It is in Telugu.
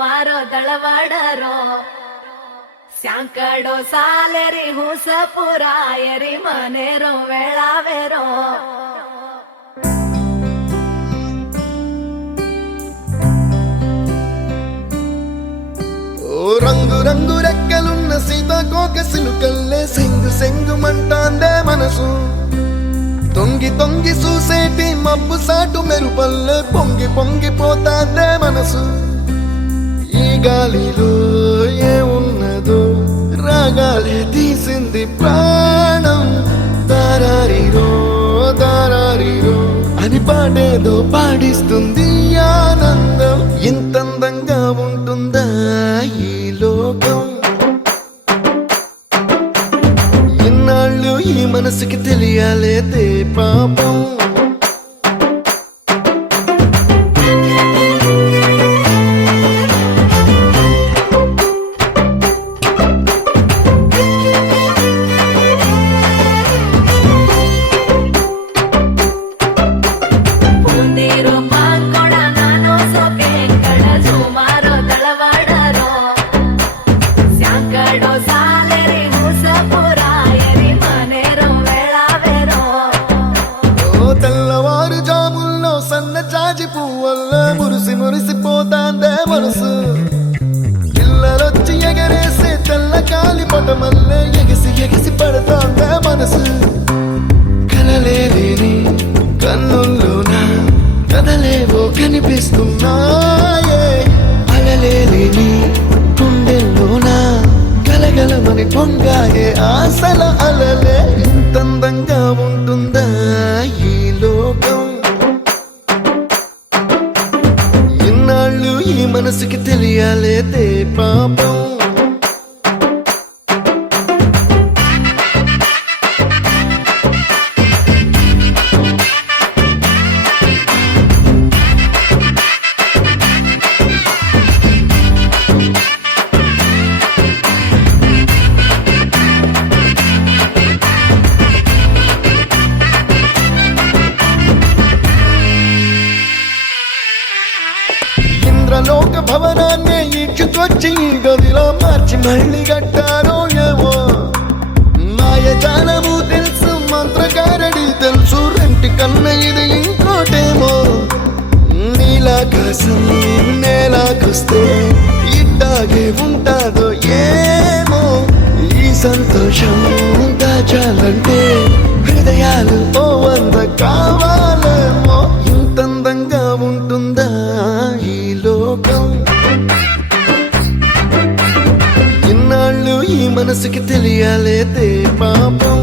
झुमारो दळवाडरो स्यांकडो सालेरी हुस पुरायरी मनेरो वेळावेरो ఓ రంగు రంగు రెక్కలున్న సీతాకోక సిలుకల్లే సెంగు సెంగు మంటాందే మనసు తొంగి తొంగి చూసేటి మబ్బు సాటు మెరుపల్లే పొంగి పొంగిపోతాందే మనసు ఈ గాలిలో ఏమున్నదో రాగాలే తీసింది ప్రాణం దారారిరో దారారిరో అని పాడేదో పాడిస్తుంది ఆనందం ఇంత అందంగా ఉంటుందా ఈ లోకం ఇన్నాళ్ళు ఈ మనసుకి తెలియాలేదే పాపం మురిసి మురిసిపోతాందే మనసు పిల్లలొచ్చి ఎగరేసే తెల్ల కాలి పటమల్లే ఎగిసి ఎగిసి పడతాందే మనసు కలలేని కన్నుల్లోన కదలేవో కనిపిస్తున్నాయే అలలేని గుండెల్లోన కలగలమని పొంగాయే ఆశల అలలే ఇంతందంగా ఉంటుందా ఈ లోకం ఈ మనసుకి తెలియాలేదే పాపం లోక భవనాన్ని ఈడ్చుకొచ్చి గదిలో మార్చి మళ్ళీ కట్టారో ఏమో మాయజాలము తెలుసు మంత్రకారడి తెలుసు రెంటి కన్న ఇది ఇంకోటేమో నీలాకాశం నేలాకొస్తే ఇట్టాగే ఉంటాదో ఏమో ఈ సంతోషం దాచాలంటే హృదయాలు ఓ వంద కావాలేమో ఇంతందంగా ఉంటుందా ఇన్నాళ్ళు ఈ మనసుకి తెలియాలేదే పాపం